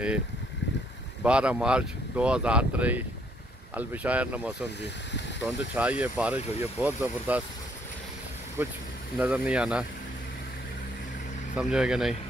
ये 12 मार्च 2023 अलबिशायर न मौसम जी धुंध छाई है, बारिश हुई है बहुत ज़बरदस्त, कुछ नज़र नहीं आना, समझो कि नहीं।